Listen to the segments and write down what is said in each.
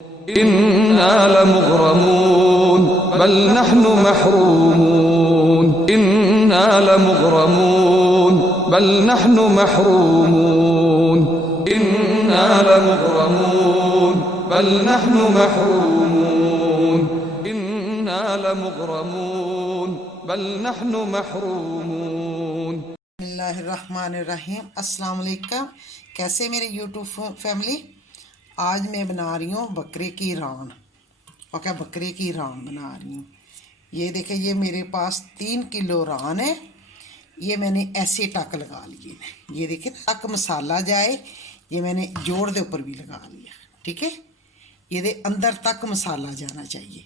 इन्ना लमुग़रमून बल नहनु महरूमून इन्ना लमुग़रमून बल नहनु महरूमून इन्ना लमुग़रमून बल नहनु महरूमून इन्ना लमुग़रमून बल नहनु महरूमून। बिस्मिल्लाहिर्रहमानिर्रहीम। अस्सलाम वालेकुम। कैसे मेरे यूट्यूब फैमिली, आज मैं बना रही हूँ बकरे की रान। ओके, बकरे की रान बना रही हूँ। ये देखें, ये मेरे पास 3 किलो रान है। ये मैंने ऐसे टक लगा लिए, ये देखें तक मसाला जाए। ये मैंने जोड़ के ऊपर भी लगा लिया, ठीक है। ये दे अंदर तक मसाला जाना चाहिए,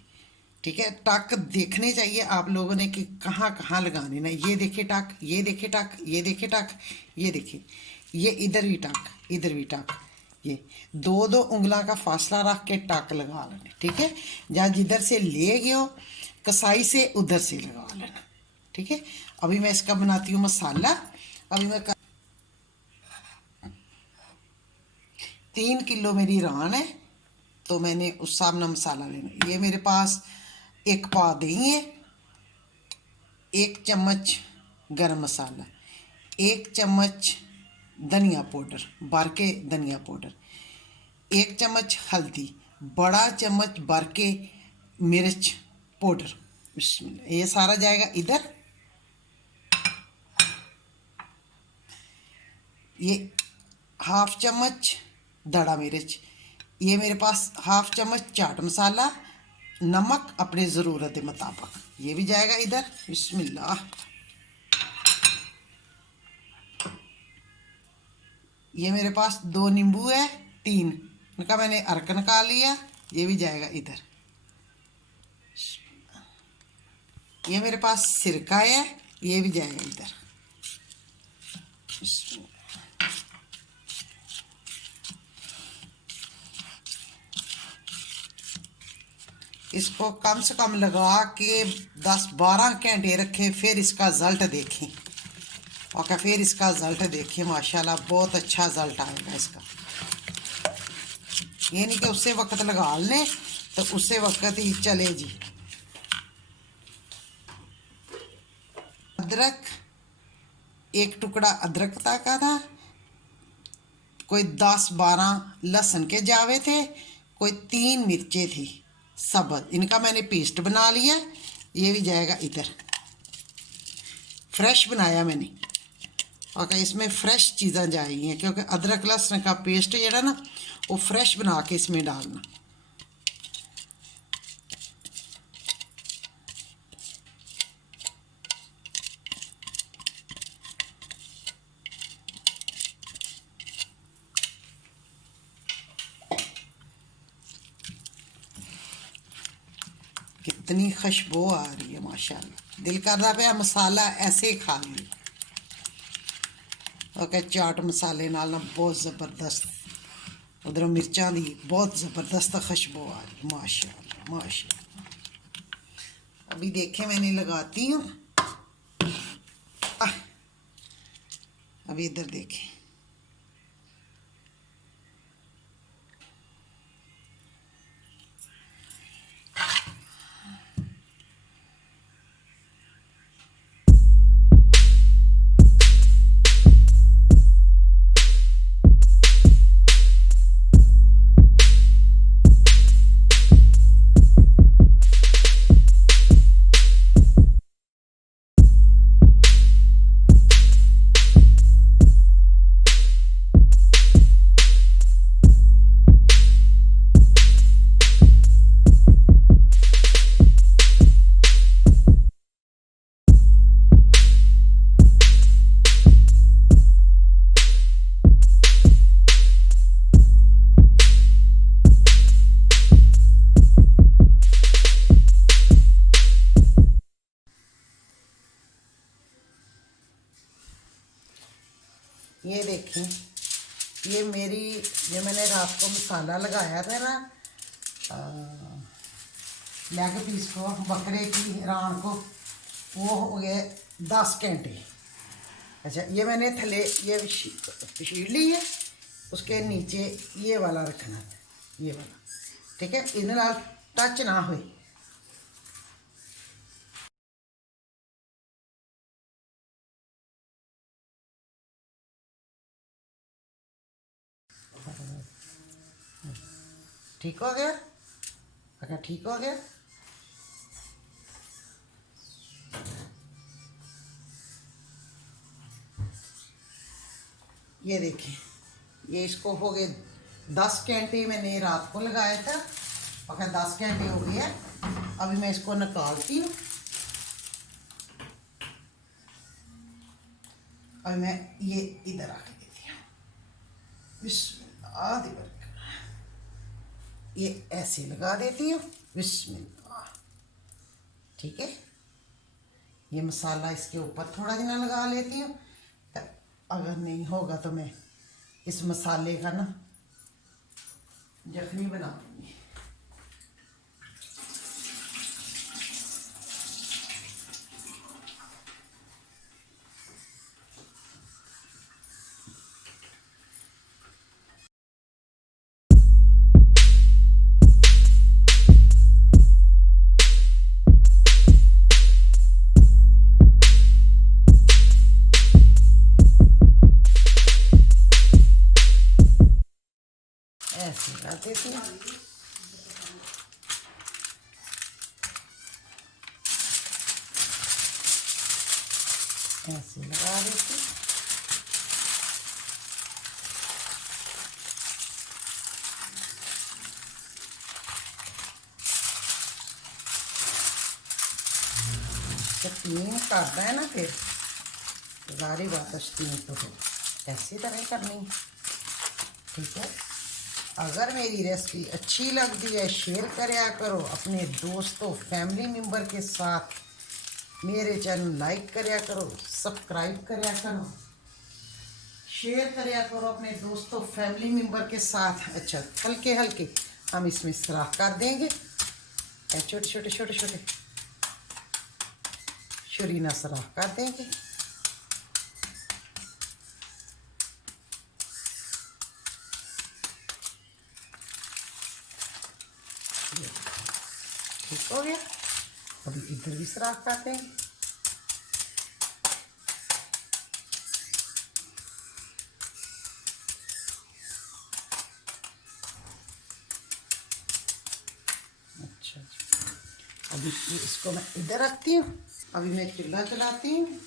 ठीक है। टक देखने चाहिए आप लोगों ने कि कहाँ कहाँ लगाने ना। ये देखे टक, ये देखे टक, ये देखे टक, ये देखे, ये इधर भी टक, इधर भी टक। ये दो दो उंगला का फासला रख के टक लगा लेना, ठीक है। जहाँ जिधर से ले गए हो कसाई से उधर से लगा लेना, ठीक है। अभी मैं इसका बनाती हूँ मसाला। अभी मैं 3 किलो मेरी रान है, तो मैंने उस हिसाब ना मसाला लेना। ये मेरे पास 1 पाव दही है, 1 चम्मच गरम मसाला, 1 चम्मच धनिया पाउडर, भर के धनिया पाउडर, 1 चम्मच हल्दी, बड़ा चम्मच भर के मिर्च पाउडर। बिस्मिल्लाह, ये सारा जाएगा इधर। ये 1/2 चम्मच दड़ा मिर्च, ये मेरे पास 1/2 चम्मच चाट मसाला, नमक अपने ज़रूरत के मुताबिक, ये भी जाएगा इधर। बिस्मिल्लाह। ये मेरे पास 2 नींबू है, 3 इनका मैंने अर्क निकाल लिया, ये भी जाएगा इधर। ये मेरे पास सिरका है, ये भी जाएगा इधर। इसको कम से कम लगा के 10-12 घंटे रखें, फिर इसका रिजल्ट देखें। ओके, फिर इसका रिजल्ट देखें, माशाल्लाह बहुत अच्छा रिजल्ट आएगा इसका। ये नहीं कि उसे वक्त लगा लें तो उसे वक्त ही चले जी। अदरक, 1 टुकड़ा अदरक का था, कोई 10-12 लहसुन के जावे थे, कोई 3 मिर्चें थी सब्ज़, इनका मैंने पेस्ट बना लिया, ये भी जाएगा इधर। फ्रेश बनाया मैंने। ओके, इसमें फ्रेश चीज़ें जाएगी हैं, क्योंकि अदरक लहसुन का पेस्ट जड़ा ना वो फ्रेश बना के इसमें डालना। कितनी खुशबू आ रही है माशाल्लाह, दिल करता पे मसाला ऐसे ही खा ली। ओके, चाट मसाले नाल ना बहुत ज़बरदस्त, उधरों मिर्चां दी बहुत ज़बरदस्त खुशबू आ रही है माशाल्लाह माशाल्लाह। अभी देखें मैंने लगाती हूँ। अभी इधर देखें, ये देखें, ये मेरी जो मैंने रात को मसाला लगाया था ना लेग पीस को, बकरे की रान को, वो हो गए 10 घंटे। अच्छा, ये मैंने थले ये शीट ली है, उसके नीचे ये वाला रखना है, ये वाला, ठीक है, इहदे नाल टच ना होए। ठीक हो गया? अगर ठीक हो गया, ये देखिए, ये इसको हो गए 10 घंटे। मैंने रात को लगाया था, अगर 10 घंटे हो गए हैं। अभी मैं इसको निकालती हूँ। अभी मैं ये इधर रख देती हूँ। बिस्मिल्लाह, ये ऐसे लगा देती हूँ। बिस्मिल्लाह, ठीक है। ये मसाला इसके ऊपर थोड़ा जिना लगा लेती हूँ। अगर नहीं होगा तो मैं इस मसाले का ना जख्मी बना दूँगी। ऐसे लगा देती हूँ। ऐसे लगा देती हूँ। जब स्टीम करना है ना, फिर सारी बात स्टीम तो हो ऐसी तरह करनी, ठीक है। अगर मेरी रेसिपी अच्छी लगती है, शेयर करया करो अपने दोस्तों फैमिली मेम्बर के साथ। मेरे चैनल लाइक करया करो, सब्सक्राइब करया करो, शेयर करया करो अपने दोस्तों फैमिली मेम्बर के साथ। अच्छा, हल्के हल्के हम इसमें सराख कर देंगे। छोटे छोटे छोटे छोटे छुरी ना सराख कर देंगे। ठीक हो गया। अभी इधर भी सराख कर देंगे। अच्छा, अभी इसको मैं इधर रखती हूँ। अभी मैं चूल्हा चलाती हूँ।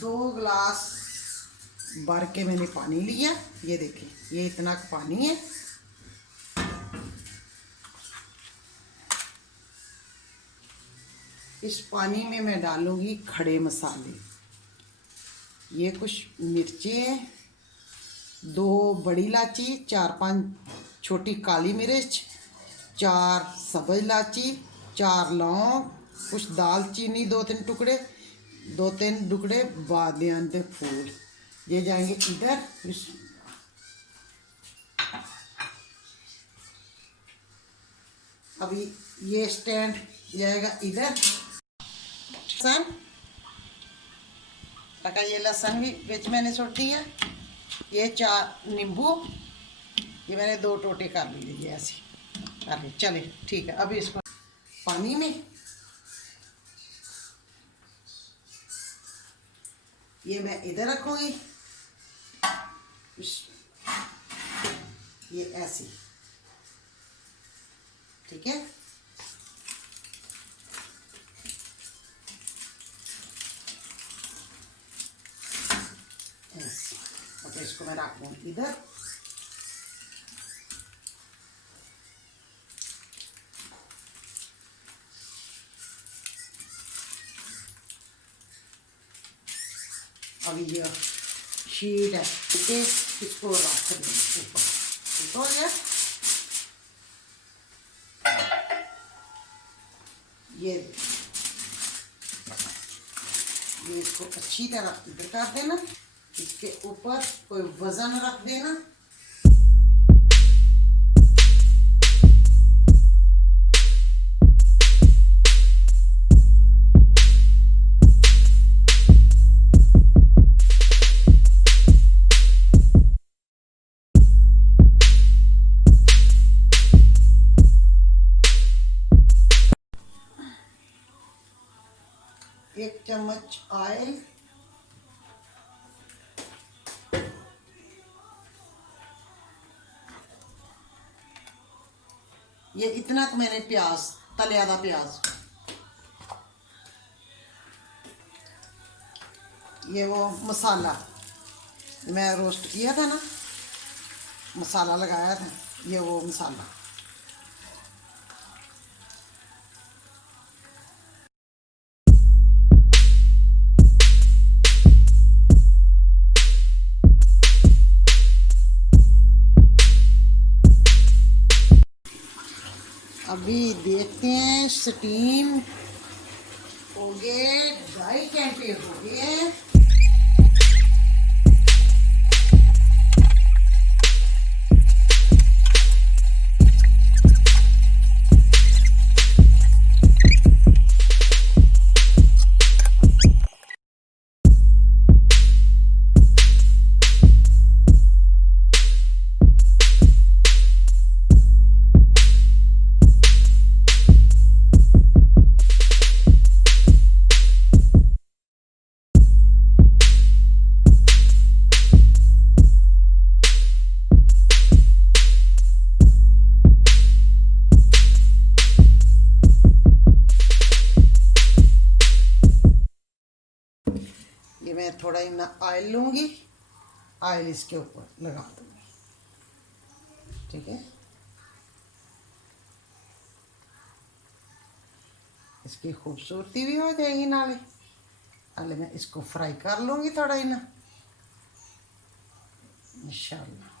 2 गिलास भर के मैंने पानी लिया। ये देखिए, ये इतना पानी है। इस पानी में मैं डालूंगी खड़े मसाले। ये कुछ मिर्चें हैं, 2 बड़ी इलायची, 4-5 छोटी काली मिर्च, 4 सब्ज इलायची, 4 लौंग, कुछ दालचीनी 2-3 टुकड़े, 2-3 टुकड़े बादियान के फूल। ये जाएंगे इधर। अभी ये स्टैंड जाएगा इधर। लहसुन, तका ये लहसुन भी बीच मैंने छोड़ दिया। ये 4 नींबू, ये मैंने 2 टोटे कर लिए ऐसे कर लिए। चले, ठीक है। अभी इसको पानी में ये मैं इधर रखूंगी। ये ऐसी, ठीक है। ओके, इसको मैं रखूंगी इधर। अभी ये शीट है, ठीक है, इसको रख देंगे ऊपर। ठीक हो गया। ये इसको अच्छी तरह इधर कर देना। इसके ऊपर कोई वजन रख देना। चम्मच ऑयल, ये इतना तो मैंने प्याज तलिया दा प्याज, ये वो मसाला मैं रोस्ट किया था ना, मसाला लगाया था, ये वो मसाला। अभी देखते हैं, स्टीम हो गए, 2.5 घंटे हो गए। ये मैं थोड़ा ही ना ऑयल लूँगी, ऑयल इसके ऊपर लगा दूँगी, ठीक है। इसकी खूबसूरती भी हो जाएगी नाले। नाले मैं इसको फ्राई कर लूँगी थोड़ा ही ना, इंशाल्लाह।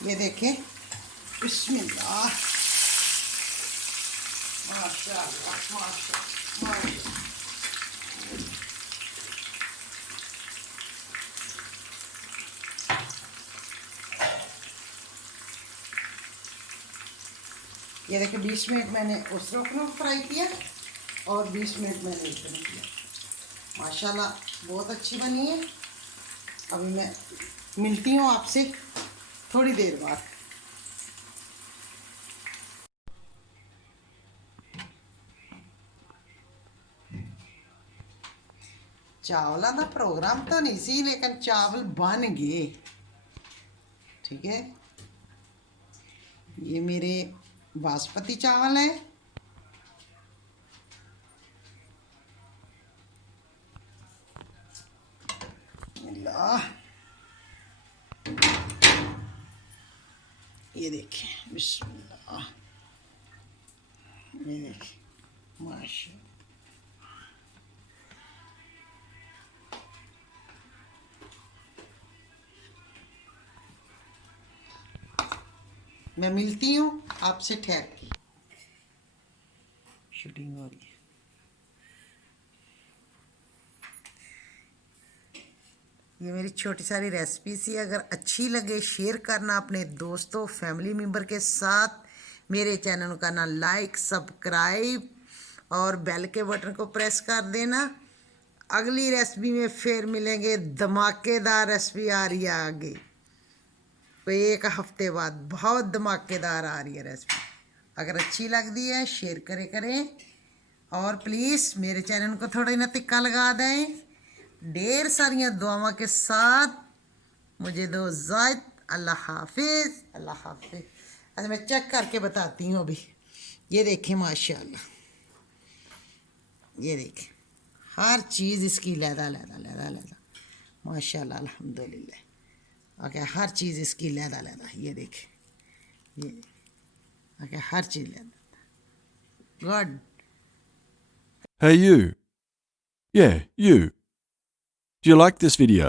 ये देखें, बिस्मिल्लाह, माशाअल्लाह माशाअल्लाह। ये देखिए 20 मिनट मैंने उस रोकने को फ्राई किया और 20 मिनट मैंने इसमें किया। माशाल्लाह बहुत अच्छी बनी है। अभी मैं मिलती हूँ आपसे थोड़ी देर बाद। चावलों का प्रोग्राम तो नहीं सी, लेकिन चावल बन गए, ठीक है। ये मेरे बासमती चावल हैं। ये देखें, बिस्मिल्लाह, ये देखें, माशाअल्लाह। मैं मिलती हूँ आपसे ठहर के, शूटिंग हो रही है। ये मेरी छोटी सारी रेसिपी सी, अगर अच्छी लगे शेयर करना अपने दोस्तों फैमिली मेम्बर के साथ। मेरे चैनल का ना लाइक सब्सक्राइब और बेल के बटन को प्रेस कर देना। अगली रेसिपी में फिर मिलेंगे, धमाकेदार रेसिपी आ रही है आगे, कोई 1 हफ्ते बाद बहुत धमाकेदार आ रही है रेसिपी। अगर अच्छी लगती है शेयर करें और प्लीज़ मेरे चैनल को थोड़ा ना तिक्का लगा दें। ढेर सारियाँ दुआओं के साथ मुझे दो इजाज़त। अल्लाह हाफिज़, अल्लाह हाफिज़। अच्छा मैं चेक करके बताती हूँ अभी। ये देखें माशाल्लाह, ये देखें हर चीज़ इसकी लैदा माशाल्लाह अल्हम्दुलिल्लाह। ओके, हर चीज़ इसकी लैदा ये देखें, ये ओके, हर चीज़ लैदा। Good. Hey you. Yeah, you. Do you like this video?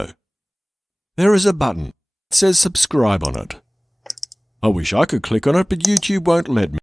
There is a button. It says subscribe on it. I wish I could click on it, but YouTube won't let me.